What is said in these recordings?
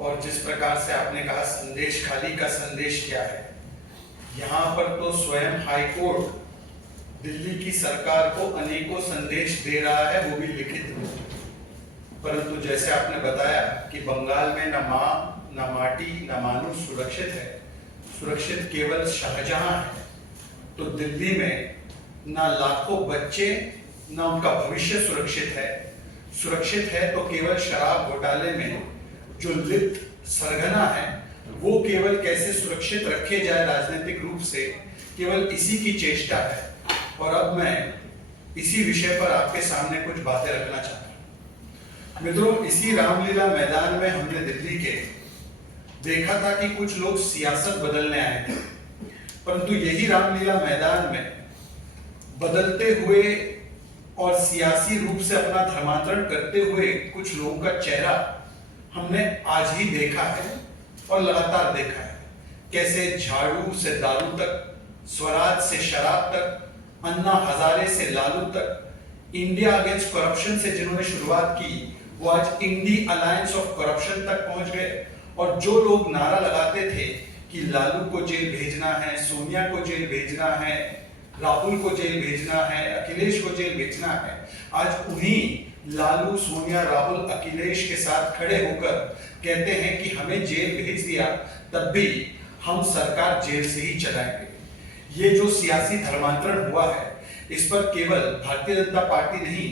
और जिस प्रकार से आपने कहा संदेश खाली का संदेश क्या है, यहाँ पर तो स्वयं हाई कोर्ट दिल्ली की सरकार को अनेकों संदेश दे रहा है, वो भी लिखित रूप में। परंतु जैसे आपने बताया कि बंगाल में न माँ न माटी न मानुष सुरक्षित है, सुरक्षित केवल शाहजहां है, तो दिल्ली में न लाखों बच्चे न उनका भविष्य सुरक्षित है। सुरक्षित है तो केवल शराब घोटाले में जो लिप्त सरगना है वो केवल कैसे सुरक्षित रखे जाए राजनीतिक रूप से, केवल इसी की चेष्टा है। और अब मैं इसी विषय पर आपके सामने कुछ बातें रखना चाहता हूं। मित्रों, इसी रामलीला मैदान में हमने दिल्ली के देखा था कि कुछ लोग सियासत बदलने आए थे, परंतु यही रामलीला मैदान में बदलते हुए और सियासी रूप से अपना धर्मांतरण करते हुए कुछ लोगों का चेहरा हमने आज ही देखा है और लगातार देखा है। कैसे झाड़ू से दारू तक, स्वराज से शराब तक, अन्ना हजारे से लालू तक, इंडिया अगेंस्ट करप्शन से जिन्होंने शुरुआत की वो आज इंडी अलायंस ऑफ करप्शन तक पहुंच गए। और जो लोग नारा लगाते थे कि लालू को जेल भेजना है, सोनिया को जेल भेजना है, राहुल को जेल भेजना है, अखिलेश को जेल भेजना है, आज उन्हीं लालू, सोनिया, राहुल, अखिलेश के साथ खड़े होकर कहते हैं कि हमें जेल भेज दिया तब भी हम सरकार जेल से ही चलाएंगे। ये जो सियासी धर्मांतरण हुआ है इस पर केवल भारतीय जनता पार्टी नहीं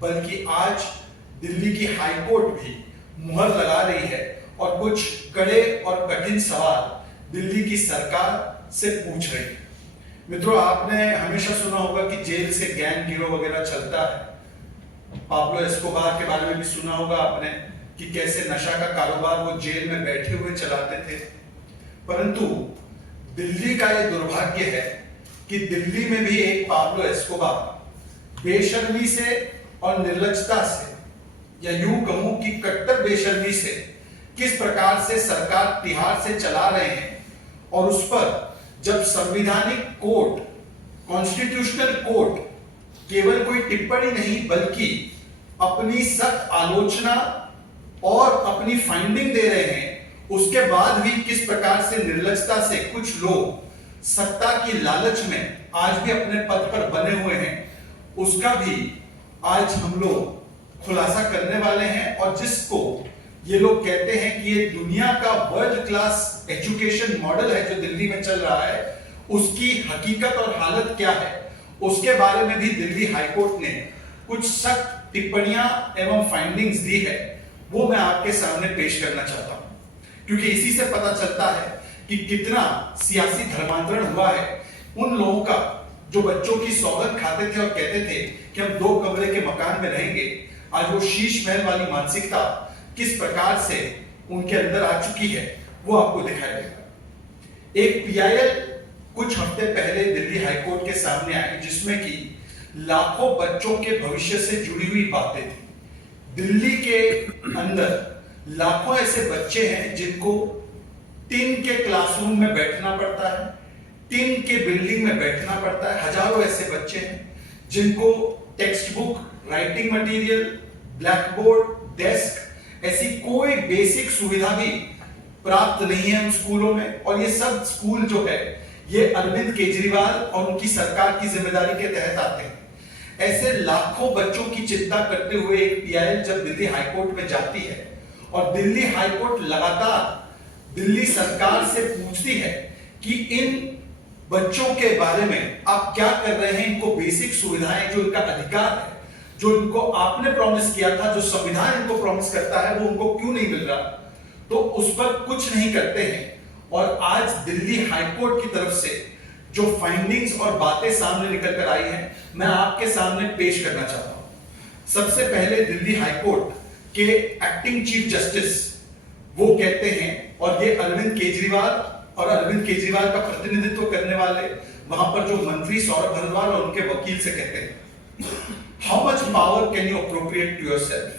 बल्कि आज दिल्ली की हाई कोर्ट भी मुहर लगा रही है और कुछ कड़े और कठिन सवाल दिल्ली की सरकार से पूछ रही है। मित्रों, आपने हमेशा सुना होगा कि जेल से गैंग गिरोह वगैरह चलता है। पाब्लो एस्कोबार के बारे में भी सुना होगा आपने कि कैसे नशा का कारोबार वो जेल में बैठे हुए चलाते थे। परंतु दिल्ली का ये दुर्भाग्य है कि दिल्ली में भी एक पाब्लो एस्कोबार बेशर्मी से और निर्लजता से, या यूं कहूं कि कट्टर बेशर्मी से किस प्रकार से सरकार तिहाड़ से चला रहे हैं, और उस पर जब संविधानिक कोर्ट, कॉन्स्टिट्यूशनल कोर्ट केवल कोई टिप्पणी नहीं बल्कि अपनी सख्त आलोचना और अपनी फाइंडिंग दे रहे हैं, उसके बाद भी किस प्रकार से निर्लजता से कुछ लोग सत्ता की लालच में आज भी अपने पद पर बने हुए हैं, उसका भी आज हम लोग खुलासा करने वाले हैं। और जिसको ये लोग कहते हैं कि ये दुनिया का वर्ल्ड क्लास एजुकेशन मॉडल है जो दिल्ली में चल रहा है, उसकी हकीकत और हालत क्या है, उसके बारे में भी दिल्ली हाईकोर्ट ने कुछ सख्त टिप्पणियां एवं फाइंडिंग्स दी है, वो मैं आपके सामने पेश करना चाहता हूं। क्योंकि इसी से पता चलता है कि कितना सियासी धर्मांतरण हुआ है उन लोगों का जो बच्चों की सौगंध खाते थे और कहते थे कि हम 2 कमरे के मकान में रहेंगे। आज वो शीश महल वाली मानसिकता किस प्रकार से उनके अंदर आ चुकी है वो आपको दिखाई देगा। एक पीआईएल कुछ हफ्ते पहले दिल्ली हाईकोर्ट के सामने आई जिसमें कि लाखों बच्चों के भविष्य से जुड़ी हुई बातें थी। दिल्ली के अंदर लाखों ऐसे बच्चे हैं जिनको टिन के क्लासरूम में बैठना पड़ता है, टिन के बिल्डिंग में बैठना पड़ता है। हजारों ऐसे बच्चे हैं जिनको text book, writing material, black board, desk, ऐसी कोई बेसिक सुविधा भी प्राप्त नहीं है उन स्कूलों में। और ये सब स्कूल जो है ये अरविंद केजरीवाल और उनकी सरकार की जिम्मेदारी के तहत आते हैं। ऐसे लाखों बच्चों की चिंता करते हुए एक पीआईएल जब दिल्ली हाईकोर्ट में जाती है और दिल्ली हाईकोर्ट लगातार दिल्ली सरकार से पूछती है कि इन बच्चों के बारे में आप क्या कर रहे हैं, इनको बेसिक सुविधाएं जो इनका अधिकार है, जो इनको आपने प्रॉमिस किया था, जो संविधान इनको प्रॉमिस करता है, वो उनको क्यों नहीं मिल रहा, तो उस पर कुछ नहीं करते हैं। और आज दिल्ली हाईकोर्ट की तरफ से जो फाइंडिंग्स और बातें सामने निकल कर आई हैं मैं आपके सामने पेश करना चाहता हूं। सबसे पहले दिल्ली हाईकोर्ट के एक्टिंग चीफ जस्टिस वो कहते हैं, और ये अरविंद केजरीवाल और अरविंद केजरीवाल का प्रतिनिधित्व करने वाले वहां पर जो मंत्री सौरभ भारद्वाज और उनके वकील से कहते हैं, how much power can you appropriate to yourself,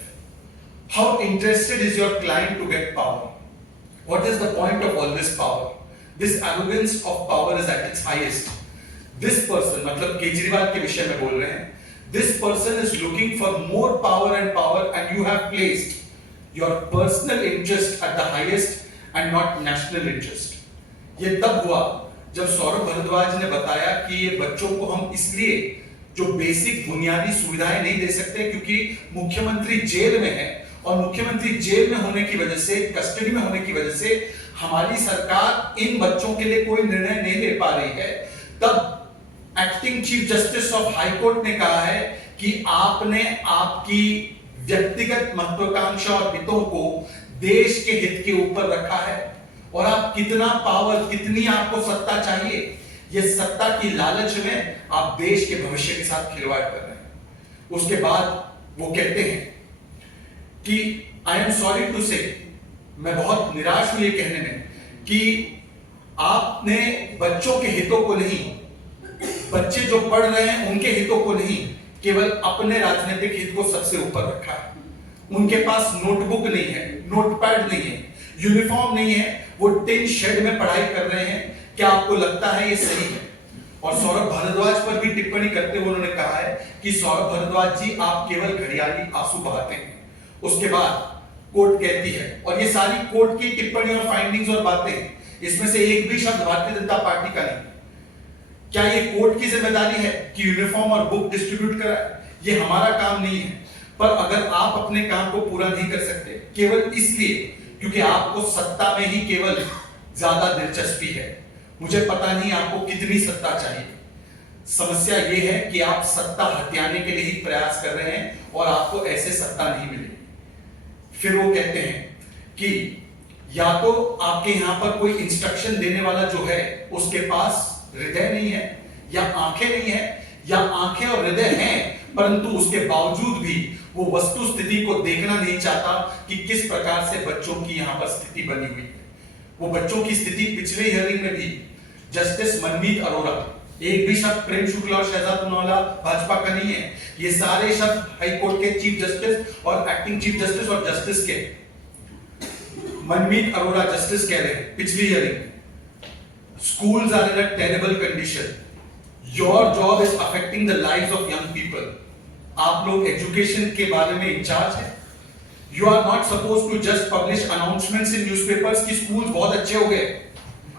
how interested is your client to get power, what is the point of all this power, this arrogance of power is at its highest. This person, मतलब केजरीवाल के विषय में बोल रहे हैं, this person is looking for more power and you have placed your personal interest at the highest and not national interest. ये तब हुआ जब सौरभ भारद्वाज ने बताया कि ये बच्चों को हम इसलिए जो बेसिक बुनियादी सुविधाएं नहीं दे सकते क्योंकि मुख्यमंत्री जेल में है, और मुख्यमंत्री जेल में होने की वजह से, कस्टडी में होने की वजह से हमारी सरकार इन बच्चों के लिए कोई निर्णय नहीं ले पा रही है। तब acting chief justice of high court ने कहा है कि आपने आपकी व्यक्तिगत महत्वाकांक्षा और हितों को देश के हित के ऊपर रखा है, और आप कितना पावर, कितनी आपको सत्ता चाहिए, ये सत्ता की लालच में आप देश के भविष्य के साथ खिलवाड़ कर रहे हैं। उसके बाद वो कहते हैं कि आई एम सॉरी टू से, मैं बहुत निराश हूं ये कहने में कि आपने बच्चों के हितों को नहीं, बच्चे जो पढ़ रहे हैं उनके हितों को नहीं, केवल अपने राजनीतिक हित को सबसे ऊपर रखा है। उनके पास नोटबुक नहीं है, नोटपैड नहीं है, यूनिफॉर्म नहीं है, वो टिन शेड में पढ़ाई कर रहे हैं। क्या आपको लगता है ये सही है? और सौरभ भारद्वाज पर भी टिप्पणी करते हुए उन्होंने कहा है कि सौरभ भारद्वाज जी आप केवल घड़ियाली आंसू बहाते हैं। उसके बाद कोर्ट कहती है, और ये सारी कोर्ट की टिप्पणी और फाइंडिंग्स और बातें, इसमें से एक भी शब्द भारतीय जनता पार्टी का नहीं। क्या ये कोर्ट की जिम्मेदारी है कि यूनिफॉर्म और बुक डिस्ट्रीब्यूट कराए? ये हमारा काम नहीं है। पर अगर आप अपने काम को पूरा नहीं कर सकते केवल इसलिए क्योंकि आपको सत्ता में ही केवल ज्यादा दिलचस्पी है, मुझे पता नहीं आपको कितनी सत्ता चाहिए। समस्या यह है कि आप सत्ता हथियाने के लिए ही प्रयास कर रहे हैं और आपको ऐसे सत्ता नहीं मिलेगी। फिर वो कहते हैं कि या तो आपके यहां पर कोई इंस्ट्रक्शन देने वाला जो है उसके पास हृदय नहीं है, या आंखें नहीं है, या आंखें और हृदय हैं परंतु उसके बावजूद भी वो वस्तु स्थिति को देखना नहीं चाहता कि किस प्रकार से बच्चों की यहां पर स्थिति बनी हुई है। वो बच्चों की स्थिति पिछले हियरिंग में भी जस्टिस मनमीत अरोड़ा, एक भी शब्द प्रेम शुक्ला और शहजाद पूनावाला भाजपा का नहीं है, ये सारे शब्द हाई कोर्ट के चीफ जस्टिस और एक्टिंग चीफ जस्टिस और जस्टिस के मनमीत अरोड़ा जस्टिस कह रहे हैं पिछली hearing, schools are in a terrible condition. Your job is affecting the lives of young people. आप लोग एजुकेशन के बारे में इंचार्ज हैं। You are not supposed to just publish announcements in newspapers कि स्कूल बहुत अच्छे हो गए,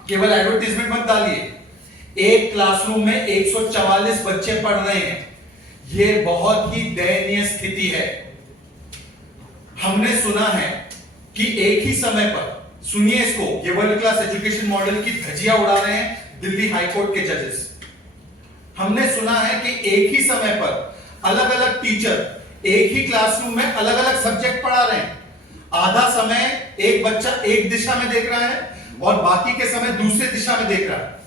केवल एडवर्टाइजमेंट मत डालिए। एक क्लासरूम में 144 बच्चे पढ़ रहे हैं, ये बहुत ही दयनीय स्थिति है। हमने सुना है कि एक ही समय पर, सुनिए इसको, ये वर्ल्ड क्लास एजुकेशन मॉडल की धज्जियां उड़ा रहे हैं दिल्ली हाई कोर्ट के जजेस। हमने सुना है कि एक ही समय पर अलग अलग टीचर एक ही क्लासरूम में अलग अलग सब्जेक्ट पढ़ा रहे हैं। आधा समय एक बच्चा एक दिशा में देख रहा है और बाकी के समय दूसरे दिशा में देख रहा है।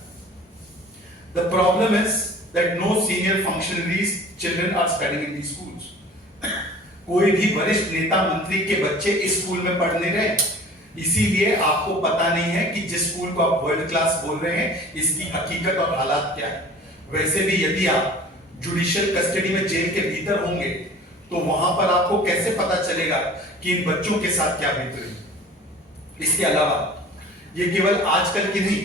The problem is that no senior functionaries children are studying in these schools. कोई भी वरिष्ठ नेता मंत्री के बच्चे इस स्कूल में पढ़ नहीं रहे, इसीलिए आपको पता नहीं है कि जिस स्कूल को आप वर्ल्ड क्लास बोल रहे हैं इसकी हकीकत और हालात क्या है। वैसे भी यदि आप जुडिशियल कस्टडी में जेल के भीतर होंगे तो वहां पर आपको कैसे पता चलेगा कि इन बच्चों के साथ क्या बीत रही। इसके अलावा ये केवल आजकल की नहीं,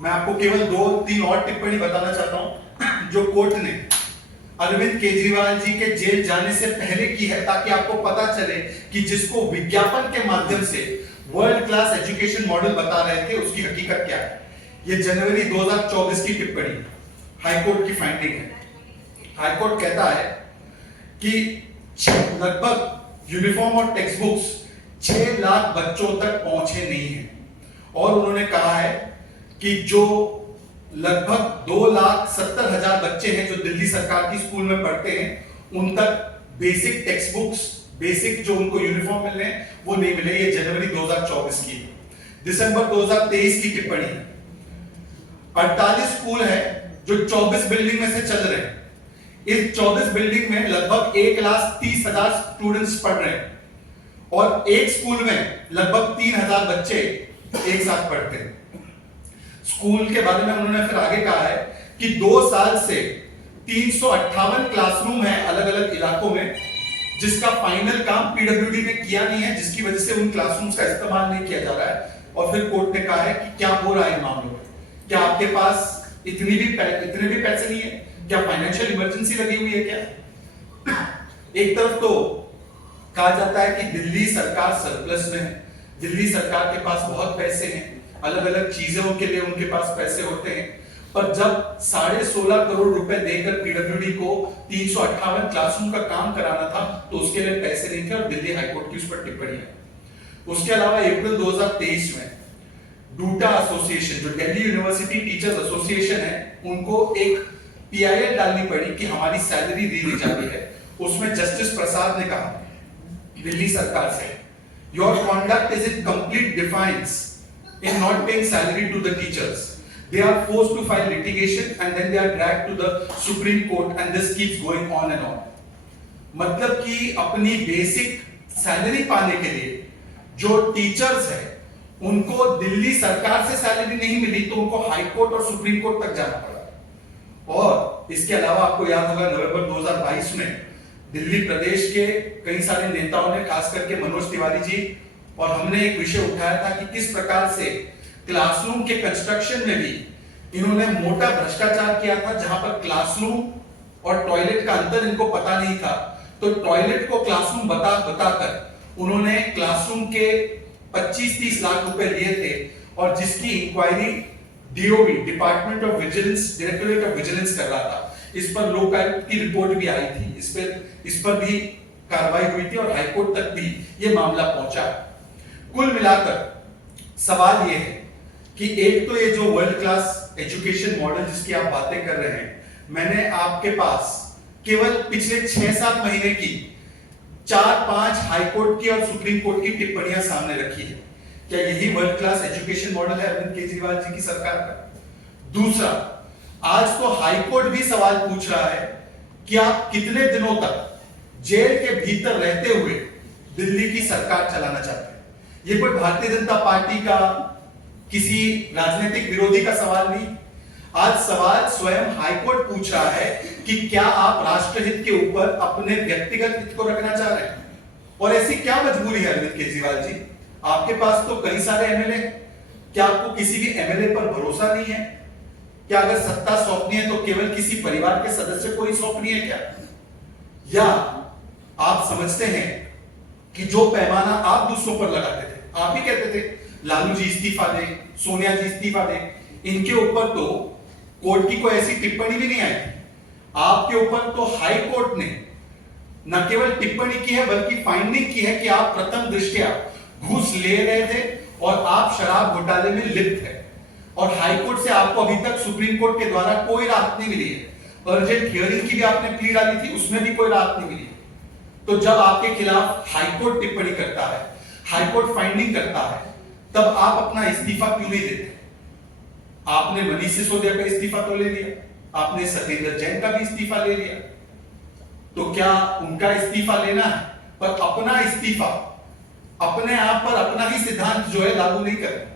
मैं आपको केवल 2-3 और टिप्पणी बताना चाहता हूं जो कोर्ट ने अरविंद केजरीवाल जी के जेल जाने से पहले की है, ताकि आपको पता चले कि जिसको विज्ञापन के माध्यम से वर्ल्ड क्लास एजुकेशन मॉडल बता रहे थे उसकी हकीकत क्या है। ये जनवरी 2024 की टिप्पणी हाईकोर्ट की फाइंडिंग है। हाईकोर्ट कहता है कि लगभग यूनिफॉर्म और टेक्स्ट बुक्स 6 लाख बच्चों तक पहुंचे नहीं है, और उन्होंने कहा है कि जो लगभग 2,70,000 बच्चे हैं जो दिल्ली सरकार की स्कूल में पढ़ते हैं उन तक बेसिक टेक्स्ट बुक्स, बेसिक जो उनको यूनिफॉर्म मिल रहे हैं वो नहीं मिले। ये जनवरी 2024 की। दिसंबर 2023 की टिप्पणी है, 48 स्कूल है जो 24 बिल्डिंग में से चल रहे हैं। इस 24 बिल्डिंग में लगभग 1,30,000 स्टूडेंट्स पढ़ रहे हैं, और एक स्कूल में लगभग 3,000 बच्चे एक साथ पढ़ते हैं। स्कूल के बारे में उन्होंने फिर आगे कहा है कि 2 साल से 358 क्लासरूम है अलग अलग इलाकों में, जिसका फाइनल काम पीडब्ल्यूडी ने किया नहीं है, जिसकी वजह से उन क्लासरूम्स का इस्तेमाल नहीं किया जा रहा है। और फिर कोर्ट ने कहा है कि क्या हो रहा है इन मामलों में, क्या आपके पास इतने भी पैसे नहीं है, क्या फाइनेंशियल इमरजेंसी लगी हुई है क्या? एक तरफ तो कहा जाता है कि दिल्ली सरकार सरप्लस में है, दिल्ली सरकार के पास बहुत पैसे हैं, अलग अलग चीजों के लिए उनके पास पैसे होते हैं, पर जब 16.5 करोड़ रुपए देकर पीडब्ल्यूडी को 358 क्लासरूम का काम कराना था तो उसके लिए पैसे नहीं थे और दिल्ली हाईकोर्ट की उस पर टिप्पणी है। उसके अलावा अप्रैल 2023 में डूटा एसोसिएशन, जो दिल्ली यूनिवर्सिटी टीचर्स एसोसिएशन है, उनको एक पीआईएल डालनी पड़ी कि हमारी सैलरी दी जाती है। उसमें जस्टिस प्रसाद ने कहा दिल्ली सरकार से, your conduct is in complete defines in not paying salary to the teachers. They are forced to file litigation and then they are dragged to the Supreme Court and this keeps going on and on. मतलब कि अपनी basic salary पाने के लिए जो teachers है उनको दिल्ली सरकार से सैलरी नहीं मिली तो उनको हाई कोर्ट और सुप्रीम कोर्ट तक जाना पड़ा। और इसके अलावा आपको याद होगा नवंबर 2022 में दिल्ली प्रदेश के कई सारे नेताओं ने, खास करके मनोज तिवारी जी और हमने एक विषय उठाया था कि किस प्रकार से क्लासरूम के कंस्ट्रक्शन में भी इन्होंने मोटा भ्रष्टाचार किया था, जहां पर क्लासरूम और टॉयलेट का अंतर इनको पता नहीं था, तो टॉयलेट को क्लासरूम बताकर उन्होंने क्लासरूम के 25-30 लाख रुपए लिए थे और जिसकी inquiry DOV, department of vigilance, directorate of vigilance कर रहा था। इस पर लोकायुक्त की रिपोर्ट भी आई थी, इस पर भी कार्रवाई हुई थी और हाईकोर्ट तक भी यह मामला पहुंचा। कुल मिलाकर सवाल यह है कि एक तो ये जो वर्ल्ड क्लास एजुकेशन मॉडल जिसकी आप बातें कर रहे हैं, मैंने आपके पास केवल पिछले 6-7 महीने की 4-5 हाई कोर्ट की और सुप्रीम कोर्ट की टिप्पणियां सामने रखी है। क्या यही वर्ल्ड क्लास एजुकेशन मॉडल है अरविंद केजरीवाल जी की सरकार का? दूसरा, आज तो हाई कोर्ट भी सवाल पूछ रहा है कि आप कितने दिनों तक जेल के भीतर रहते हुए दिल्ली की सरकार चलाना चाहते हैं। ये कोई भारतीय जनता पार्टी का, किसी राजनीतिक विरोधी का सवाल नहीं। आज सवाल स्वयं हाईकोर्ट पूछ रहा है कि क्या आप राष्ट्रहित के ऊपर अपने व्यक्तिगत हित को रखना चाह रहे हैं? और ऐसी क्या मजबूरी है अरविंद केजरीवाल जी? आपके पास तो कई सारे एमएलए, क्या आपको किसी भी एमएलए पर भरोसा नहीं है? क्या अगर सत्ता सौंपनी है तो केवल किसी परिवार के सदस्य को ही सौंपनी है क्या? या आप समझते हैं कि जो पैमाना आप दूसरों पर लगाते थे, आप ही कहते थे लालू जी इस्तीफा दे, सोनिया जी इस्तीफा दे, इनके ऊपर तो कोर्ट की कोई ऐसी टिप्पणी भी नहीं आई थी। आपके ऊपर तो हाई कोर्ट ने न केवल टिप्पणी की है बल्कि फाइंडिंग की है कि आप प्रथम दृष्टया घूस ले रहे थे और आप शराब घोटाले में लिप्त है। और हाई कोर्ट से आपको अभी तक सुप्रीम कोर्ट के द्वारा कोई राहत नहीं मिली है। अर्जेंट हियरिंग की भी आपने प्ली डाली थी, उसमें भी कोई राहत नहीं मिली। तो जब आपके खिलाफ हाईकोर्ट टिप्पणी करता है, हाईकोर्ट फाइंडिंग करता है, तब आप अपना इस्तीफा क्यों नहीं देते? आपने मनीष सिसोदिया का इस्तीफा तो ले लिया, आपने सत्येंद्र जैन का भी इस्तीफा ले लिया, तो क्या उनका इस्तीफा लेना है पर अपना इस्तीफा, अपने आप पर अपना ही सिद्धांत जो है लागू नहीं करना?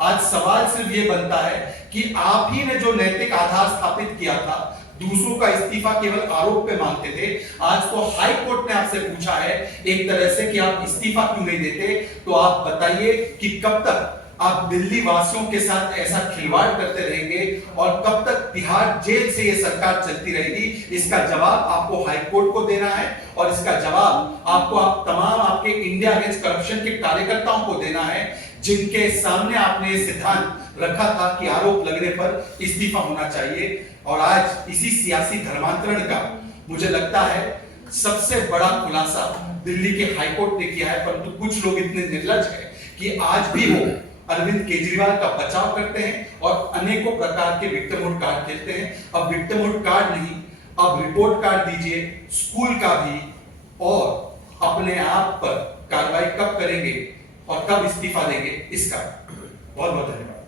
आज सवाल सिर्फ ये बनता है कि आप ही ने जो नैतिक आधार स्थापित किया था, दूसरों का इस्तीफा केवल आरोप पे मांगते थे, आज तो हाई कोर्ट ने आपसे पूछा है एक तरह से कि आप इस्तीफा क्यों नहीं देते। तो आप बताइए कि कब तक आप दिल्ली वासियों के साथ ऐसा खिलवाड़ करते रहेंगे और कब तक तिहाड़ जेल से ये सरकार चलती रहेगी? इसका जवाब आपको हाई कोर्ट को देना है और इसका जवाब आपको आप तमाम आपके इंडिया अगेंस्ट करप्शन के कार्यकर्ताओं को देना है, जिनके सामने आपने सिद्धांत रखा था कि आरोप लगने पर इस्तीफा होना चाहिए। और आज इसी सियासी धर्मांतरण का मुझे लगता है सबसे बड़ा खुलासा दिल्ली के हाईकोर्ट ने किया है, परंतु कुछ लोग इतने निर्लज हैं कि आज भी वो अरविंद केजरीवाल का बचाव करते हैं और अनेकों प्रकार के विक्टिमहुड कार्ड खेलते हैं। अब विक्टिमहुड कार्ड नहीं, अब रिपोर्ट कार्ड दीजिए, स्कूल का भी, और अपने आप पर कार्रवाई कब करेंगे और कब इस्तीफा देंगे इसका। बहुत बहुत धन्यवाद।